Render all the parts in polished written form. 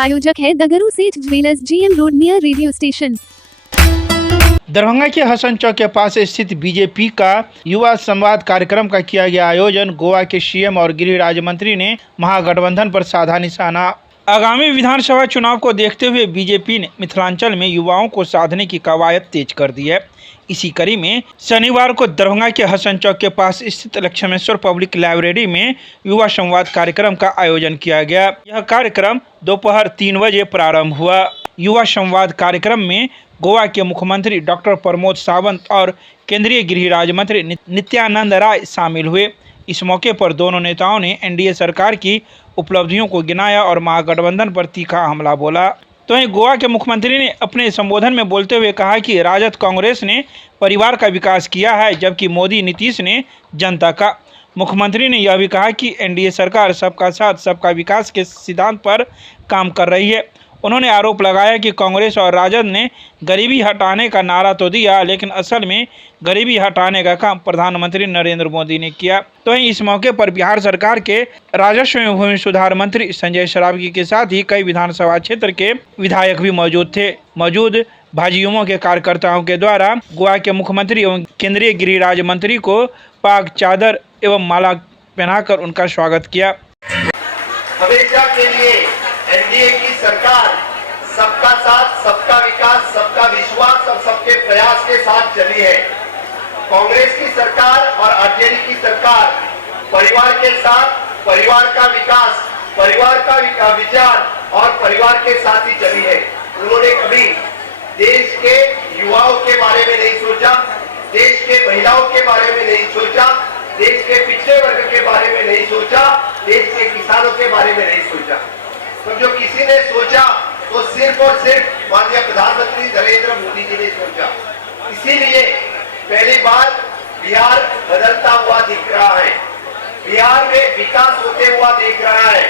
प्रायोजक है दगरू सेठ jewellers, GM road near radio station. Darbhanga के हसन चौक के पास स्थित बीजेपी का युवा संवाद कार्यक्रम का किया गया आयोजन। गोवा के सीएम और गृह राज्य मंत्री ने महागठबंधन पर साधा निशाना। आगामी विधानसभा चुनाव को देखते हुए बीजेपी ने मिथिलांचल में युवाओं को साधने की कवायद तेज कर दी है। इसी कड़ी में शनिवार को दरभंगा के हसन चौक के पास स्थित लक्ष्मेश्वर पब्लिक लाइब्रेरी में युवा संवाद कार्यक्रम का आयोजन किया गया। यह कार्यक्रम दोपहर 3 बजे प्रारंभ हुआ। युवा संवाद कार्यक्रम में गोवा के मुख्यमंत्री डॉक्टर प्रमोद सावंत और केंद्रीय गृह राज्य मंत्री नित्यानंद राय शामिल हुए। इस मौके पर दोनों नेताओं ने एनडीए सरकार की उपलब्धियों को गिनाया और महागठबंधन पर तीखा हमला बोला। तो वहीं गोवा के मुख्यमंत्री ने अपने संबोधन में बोलते हुए कहा कि राजद कांग्रेस ने परिवार का विकास किया है, जबकि मोदी नीतीश ने जनता का। मुख्यमंत्री ने यह भी कहा कि एनडीए सरकार सबका साथ सबका विकास के सिद्धांत पर काम कर रही है। उन्होंने आरोप लगाया कि कांग्रेस और राजद ने गरीबी हटाने का नारा तो दिया, लेकिन असल में गरीबी हटाने का काम प्रधानमंत्री नरेंद्र मोदी ने किया। तो इस मौके पर बिहार सरकार के राजस्व एवं भूमि सुधार मंत्री संजय सरावगी के साथ ही कई विधानसभा क्षेत्र के विधायक भी मौजूद थे। मौजूद भाजयुमो के कार्यकर्ताओं के द्वारा गोवा के मुख्यमंत्री एवं केंद्रीय गृह राज्य मंत्री को पाक चादर एवं माला पहनाकर उनका स्वागत किया। हमेशा के लिए एनडीए की सरकार सबका साथ सबका विकास सबका विश्वास और सबके प्रयास के साथ चली है। कांग्रेस की सरकार और आरजेडी की सरकार परिवार के साथ परिवार का विकास परिवार का विचार और परिवार के साथ ही चली है। उन्होंने कभी देश के युवाओं के बारे में नहीं सोचा, देश के महिलाओं के बारे में नहीं सोचा, देश के पिछड़े वर्ग के बारे में नहीं सोचा, देश के किसानों के बारे में नहीं सोचा। तो जो किसी ने सोचा तो सिर्फ और सिर्फ माननीय प्रधानमंत्री नरेंद्र मोदी जी ने सोचा। इसीलिए पहली बार बिहार बदलता हुआ दिख रहा है, बिहार में विकास होते हुआ दिख रहा है।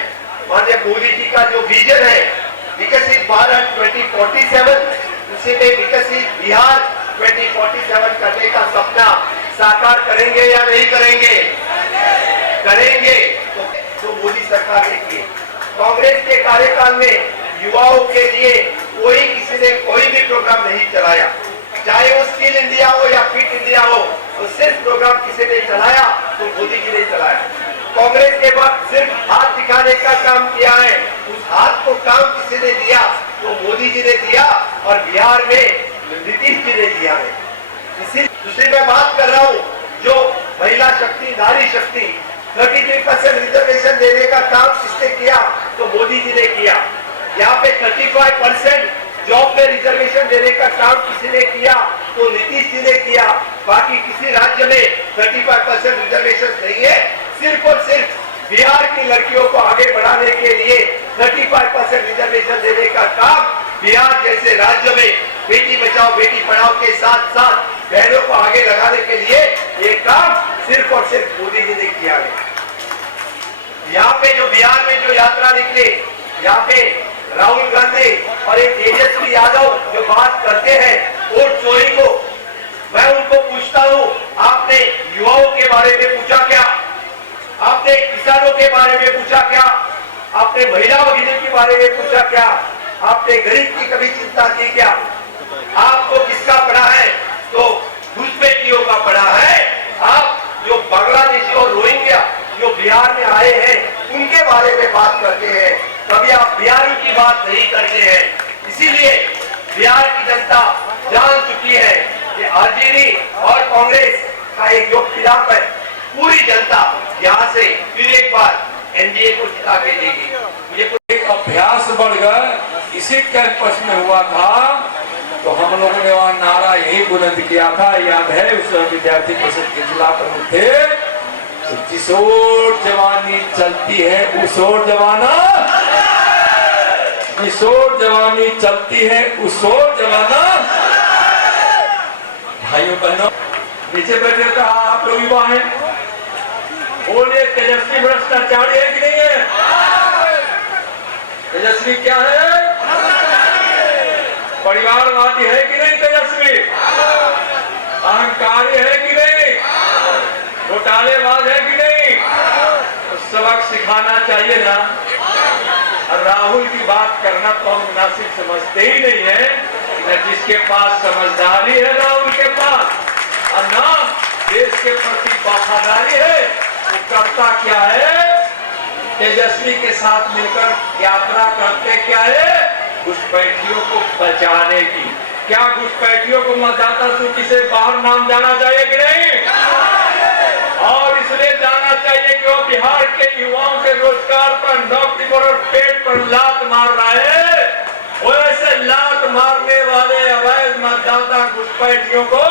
माननीय मोदी जी का जो विजन है विकसित भारत 2047, उसी में विकसित बिहार 2047 करने का सपना साकार करेंगे या नहीं करेंगे? करेंगे। तो मोदी सरकार ने की। कांग्रेस के कार्यकाल में युवाओं के लिए किसी ने कोई भी प्रोग्राम नहीं चलाया, चाहे वो स्किल इंडिया हो या फिट इंडिया हो, तो सिर्फ प्रोग्राम किसी ने चलाया तो मोदी जी ने चलाया। कांग्रेस के बाद सिर्फ हाथ दिखाने का काम किया है, उस हाथ को काम किसी ने दिया तो मोदी जी ने दिया और बिहार में नीतीश जी ने दिया है। इसी दूसरी मैं बात कर रहा हूँ, जो महिला शक्ति नारी शक्ति 33% रिजर्वेशन देने का काम किसने किया? तो मोदी जी ने किया। यहाँ पे 35% जॉब में रिजर्वेशन देने का काम किसी ने किया? तो नीतीश जी ने किया। बाकी किसी राज्य में 35% रिजर्वेशन नहीं है। सिर्फ और सिर्फ बिहार की लड़कियों को आगे बढ़ाने के लिए 35% रिजर्वेशन देने का काम बिहार जैसे राज्य में बेटी बचाओ बेटी पढ़ाओ के साथ साथ बहनों को आगे लगाने के लिए ये काम सिर्फ और सिर्फ मोदी जी ने किया है। यहाँ पे जो बिहार में जो यात्रा निकली, यहाँ पे राहुल गांधी और एक तेजस्वी यादव जो बात करते हैं वोट चोरी को, मैं उनको पूछता हूँ, आपने युवाओं के बारे में पूछा क्या? आपने किसानों के बारे में पूछा क्या? आपने महिला भगिनी के बारे में पूछा क्या? आपने गरीब की कभी चिंता की क्या? आपको किसका पड़ा है? तो घुसपैठियों का पड़ा है। आप जो बांग्लादेशी और रोहिंग्या जो बिहार में आए हैं उनके बारे में बात करते हैं, कभी आप बिहारी की बात नहीं करते हैं। इसीलिए बिहार की जनता जान चुकी है कि आरजेडी और कांग्रेस का एक जो खिलाफ है, पूरी जनता यहाँ से फिर एक बार एनडीए को जिता के देगी। ये एक अभ्यास बढ़ गया। इसी कैंपस में हुआ था तो हम लोगों ने वहां नारा यही बुलंद किया था, याद है? उस विद्यार्थी परिषद के जिला प्रमुख थे, जिस ओर जवानी चलती है उस ओर जमाना, जिस ओर जवानी चलती है उस ओर जमाना। भाइयों बहनों, नीचे बैठे तो आप लोग युवा हैं, बोलिए तेजस्वी भ्रष्टाचारी है कि नहीं है? तेजस्वी क्या है? परिवारवादी है कि नहीं तेजस्वी? अहंकारी है कि नहीं? घोटालेबाज है कि नहीं? तो सबक सिखाना चाहिए ना। और राहुल की बात करना तो हम मुनासिब समझते ही नहीं है। न जिसके पास समझदारी है राहुल के पास और न देश के प्रति वफादारी है, वो करता क्या है? तेजस्वी के साथ मिलकर यात्रा करते क्या है? घुसपैठियों को बचाने की। क्या घुसपैठियों को मतदाता सूची से बाहर नाम जाना चाहिए कि नहीं? और इसलिए जाना चाहिए कि वो बिहार के युवाओं के रोजगार पर, नौकरी पर और पेट पर लात मार रहा है। वो ऐसे लात मारने वाले अवैध मतदाता घुसपैठियों को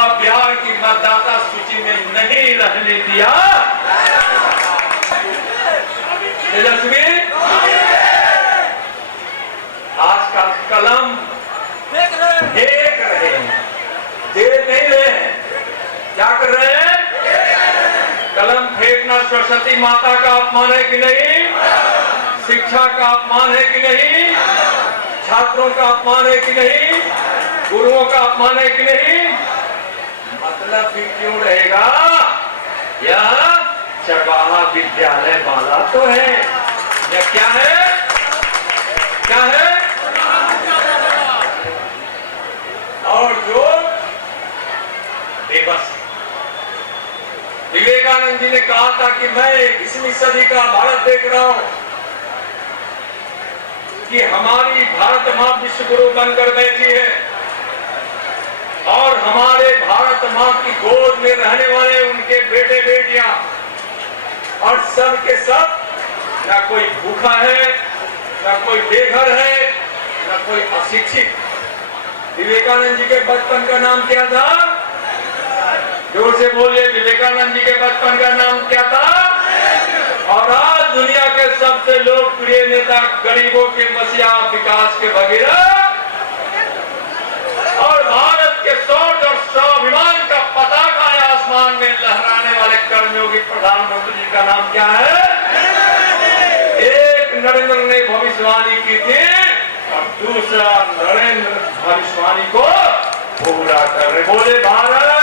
अब बिहार की मतदाता सूची में नहीं रहने दिया। तेजस्वी आजकल कलम फेंक रहे हैं, दे नहीं रहे हैं। क्या कर रहे हैं? कलम फेंकना सरस्वती माता का अपमान है कि नहीं? शिक्षा का अपमान है कि नहीं? छात्रों का अपमान है कि नहीं? गुरुओं का अपमान है कि नहीं? मतलब भी क्यों रहेगा? यह चरवाहा विद्यालय वाला तो है। यह क्या है? क्या है? और जो बेबस। विवेकानंद जी ने कहा था कि मैं 20वीं सदी का भारत देख रहा हूं कि हमारी भारत मां विश्व गुरु बनकर बैठी है और हमारे भारत मां की गोद में रहने वाले उनके बेटे बेटियां और सब के सब, ना कोई भूखा है, ना कोई बेघर है, ना कोई अशिक्षित। विवेकानंद जी के बचपन का नाम क्या था? जोर से बोलिए, विवेकानंद जी के बचपन का नाम क्या था? और आज दुनिया के सबसे लोकप्रिय नेता, गरीबों के मसीहा, विकास के भगीरथ और भारत के शौर्य और स्वाभिमान का पताका आसमान में लहराने वाले कर्मयोगी प्रधानमंत्री जी का नाम क्या है? एक नरेंद्र ने भविष्यवाणी की थी और दूसरा नरेंद्र भविष्यवाणी को पूरा कर रहे। बोले भारत